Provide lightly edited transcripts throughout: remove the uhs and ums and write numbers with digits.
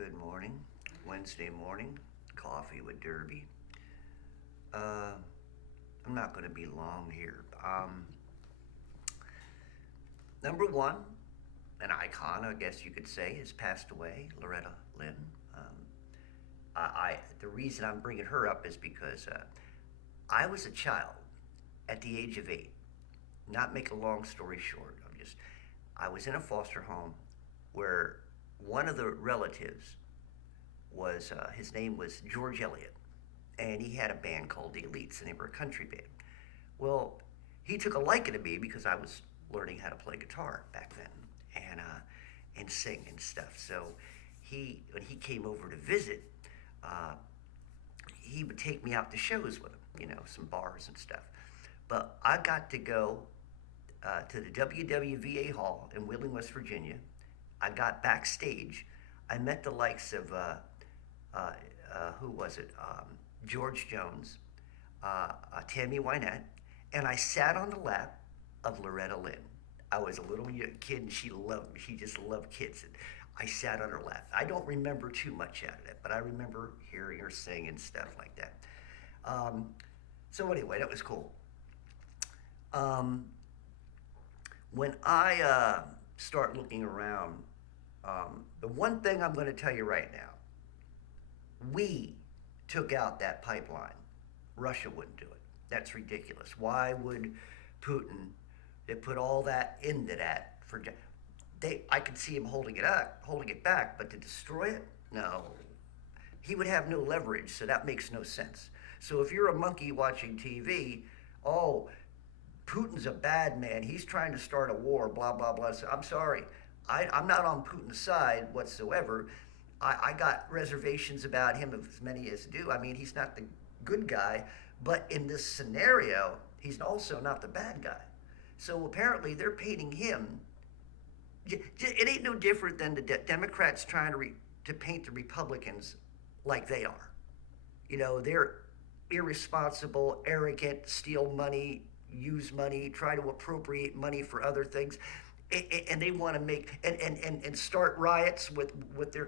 Good morning. Wednesday morning, coffee with Derby. Uh, I'm not going to be long here. Number one, an icon, I guess you could say, has passed away, Loretta Lynn. Um, the reason I'm bringing her up is because I was a child at the age of 8. Not make a long story short. I was in a foster home where one of the relatives was his name was George Eliot, and he had a band called the Elites, and they were a country band. Well, he took a liking to me because I was learning how to play guitar back then, and sing and stuff. So when he came over to visit, uh, he would take me out to shows with him, some bars and stuff. But I got to go to the WWVA Hall in Wheeling, West Virginia. I got backstage. I met the likes of uh, who was it? George Jones, Tammy Wynette, and I sat on the lap of Loretta Lynn. I was a little kid, and she just loved kids. And I sat on her lap. I don't remember too much out of it, but I remember hearing her sing and stuff like that. Um, so anyway, that was cool. Um, when I start looking around, the one thing I'm going to tell you right now, we took out that pipeline. Russia wouldn't do it. That's ridiculous. Why would Putin? They put all that into that for. I could see him holding it back, but to destroy it, no. He would have no leverage, so that makes no sense. So if you're a monkey watching TV, oh, Putin's a bad man. He's trying to start a war, blah, blah, blah. So I'm sorry. I'm not on Putin's side whatsoever. I got reservations about him, as many as do. I mean, he's not the good guy, but in this scenario, he's also not the bad guy. So apparently they're painting him. It ain't no different than the Democrats trying to paint the Republicans like they are. They're irresponsible, arrogant, steal money, use money, try to appropriate money for other things, and they want to make and start riots with their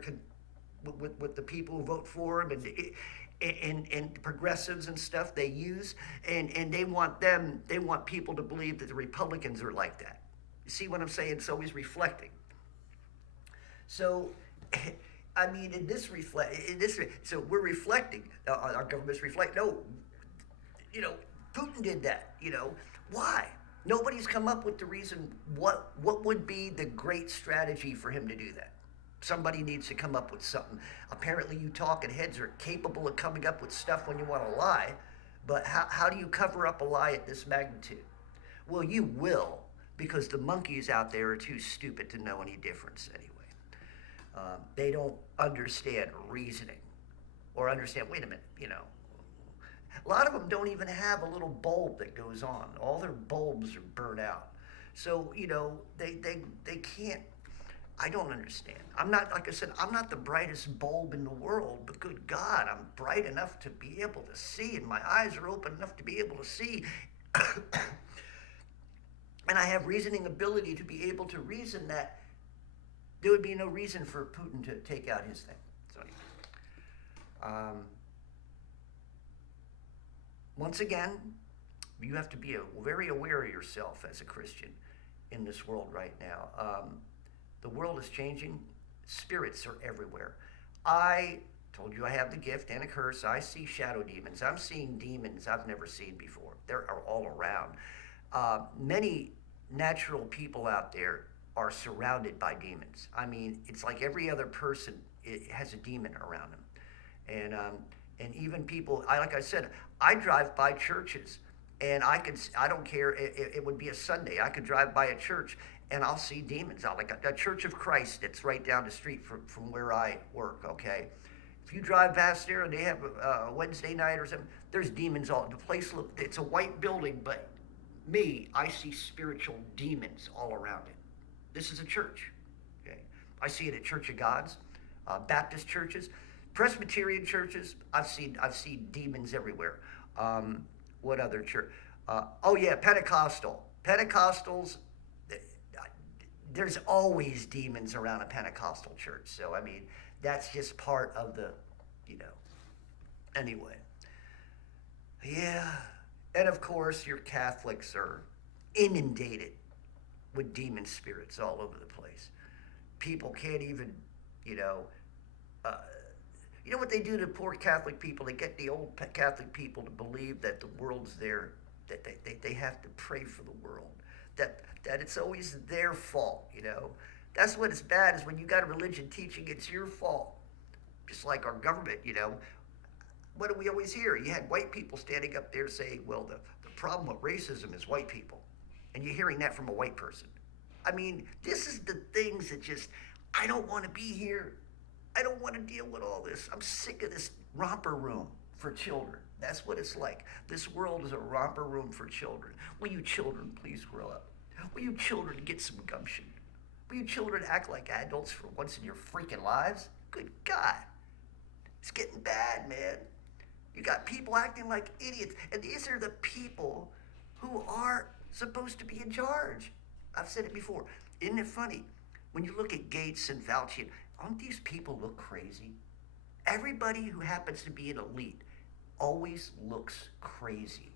with the people who vote for them and progressives and stuff they use, and they want people to believe that the Republicans are like that. You see what I'm saying? It's always reflecting. So, I mean, so we're reflecting. Our government's reflect. No, Putin did that. Why? Nobody's come up with the reason. What would be the great strategy for him to do that? Somebody needs to come up with something. Apparently, you talking heads are capable of coming up with stuff when you want to lie, but how do you cover up a lie at this magnitude? Well, you will, because the monkeys out there are too stupid to know any difference anyway. They don't understand reasoning or understand, wait a minute, A lot of them don't even have a little bulb that goes on. All their bulbs are burnt out. So, they can't. I don't understand. I'm not, like I said, I'm not the brightest bulb in the world, but good God, I'm bright enough to be able to see, and my eyes are open enough to be able to see. And I have reasoning ability to be able to reason that there would be no reason for Putin to take out his thing. So, once again, you have to be very aware of yourself as a Christian in this world right now. The world is changing. Spirits are everywhere. I told you I have the gift and a curse. I see shadow demons. I'm seeing demons I've never seen before. They're all around. Many natural people out there are surrounded by demons. I mean, it's like every other person has a demon around them. And even people, like I said, I drive by churches, and I don't care, it would be a Sunday, I could drive by a church and I'll see demons out, like a Church of Christ that's right down the street from where I work, okay? If you drive past there and they have a Wednesday night or something, there's demons all, the place, it's a white building, but I see spiritual demons all around it. This is a church, okay? I see it at Church of God's, Baptist churches, Presbyterian churches. I've seen demons everywhere. What other church? Oh yeah, Pentecostals. there's always demons around a Pentecostal church. So, I mean, that's just part of the, you know, anyway. Yeah. And of course, your Catholics are inundated with demon spirits all over the place. People can't even, you know, uh, you know what they do to poor Catholic people? They get the old Catholic people to believe that the world's their, that they have to pray for the world, that it's always their fault, you know. That's what is bad is when you got a religion teaching it's your fault. Just like our government, you know. What do we always hear? You had white people standing up there saying, well, the problem with racism is white people. And you're hearing that from a white person. I mean, this is the things that just, I don't want to be here. I don't want to deal with all this. I'm sick of this romper room for children. That's what it's like. This world is a romper room for children. Will you children please grow up? Will you children get some gumption? Will you children act like adults for once in your freaking lives? Good God. It's getting bad, man. You got people acting like idiots. And these are the people who are supposed to be in charge. I've said it before. Isn't it funny? When you look at Gates and Fauci, don't these people look crazy? Everybody who happens to be an elite always looks crazy.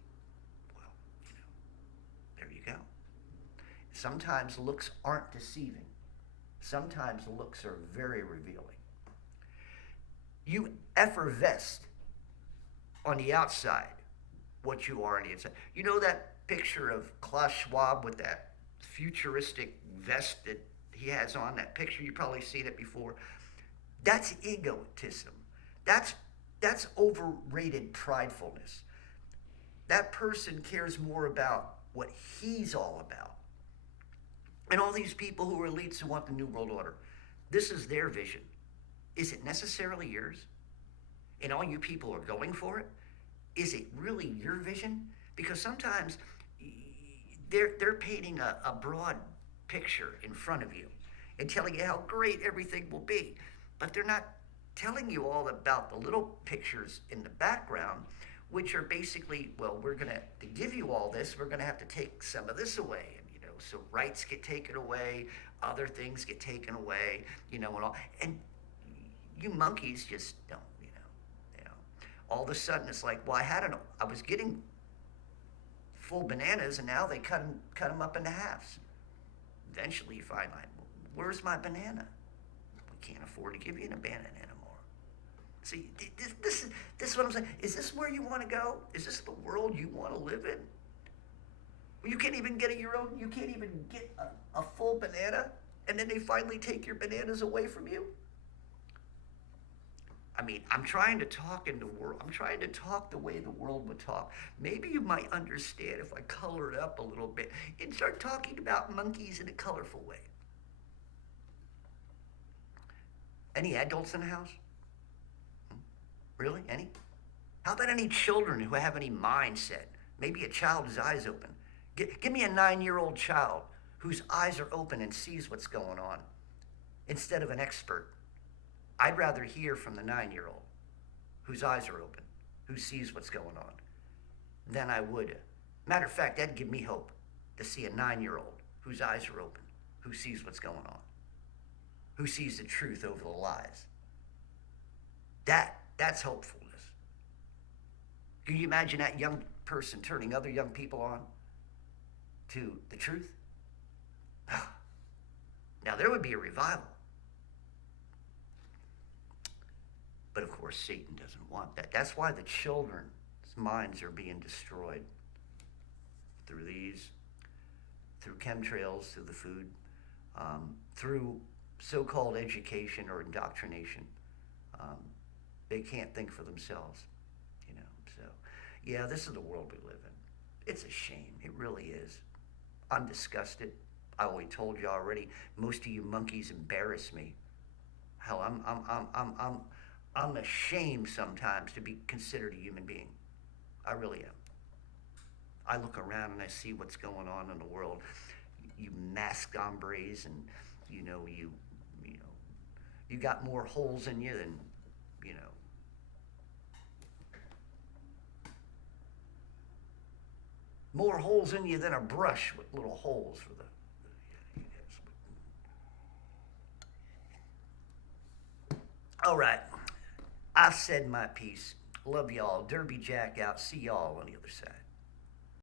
Well, you know, there you go. Sometimes looks aren't deceiving. Sometimes looks are very revealing. You effervesce on the outside what you are on the inside. You know that picture of Klaus Schwab with that futuristic vest that he has on, that picture? You've probably seen it before. That's egotism. That's overrated pridefulness. That person cares more about what he's all about. And all these people who are elites who want the New World Order, this is their vision. Is it necessarily yours? And all you people are going for it? Is it really your vision? Because sometimes they're painting a broad picture in front of you and telling you how great everything will be. But they're not telling you all about the little pictures in the background, which are basically, well, we're going to give you all this, we're going to have to take some of this away. And, you know, so rights get taken away, other things get taken away, you know, and all. And you monkeys just don't, you know. All of a sudden it's like, well, I was getting full bananas and now they cut them up into halves. Eventually you find, like, where's my banana? We can't afford to give you a banana anymore. See, this is what I'm saying. Is this where you want to go? Is this the world you want to live in? Well, you can't even get you can't even get a full banana, and then they finally take your bananas away from you? I mean, I'm trying to talk in the world. I'm trying to talk the way the world would talk. Maybe you might understand if I color it up a little bit and start talking about monkeys in a colorful way. Any adults in the house? Really? Any? How about any children who have any mindset? Maybe a child whose eyes open. Give me a 9-year-old child whose eyes are open and sees what's going on instead of an expert. I'd rather hear from the 9-year-old whose eyes are open, who sees what's going on, than I would. Matter of fact, that'd give me hope to see a 9-year-old whose eyes are open, who sees what's going on, who sees the truth over the lies. That's hopefulness. Can you imagine that young person turning other young people on to the truth? Now there would be a revival. But of course, Satan doesn't want that. That's why the children's minds are being destroyed through chemtrails, through the food, through so-called education or indoctrination. They can't think for themselves, you know. So, yeah, this is the world we live in. It's a shame. It really is. I'm disgusted. I already told you already. Most of you monkeys embarrass me. Hell, I'm ashamed sometimes to be considered a human being. I really am. I look around and I see what's going on in the world. You masked hombres, and you got more holes in you than, more holes in you than a brush with little holes for the. All right. I've said my piece. Love y'all. Derby Jack out. See y'all on the other side.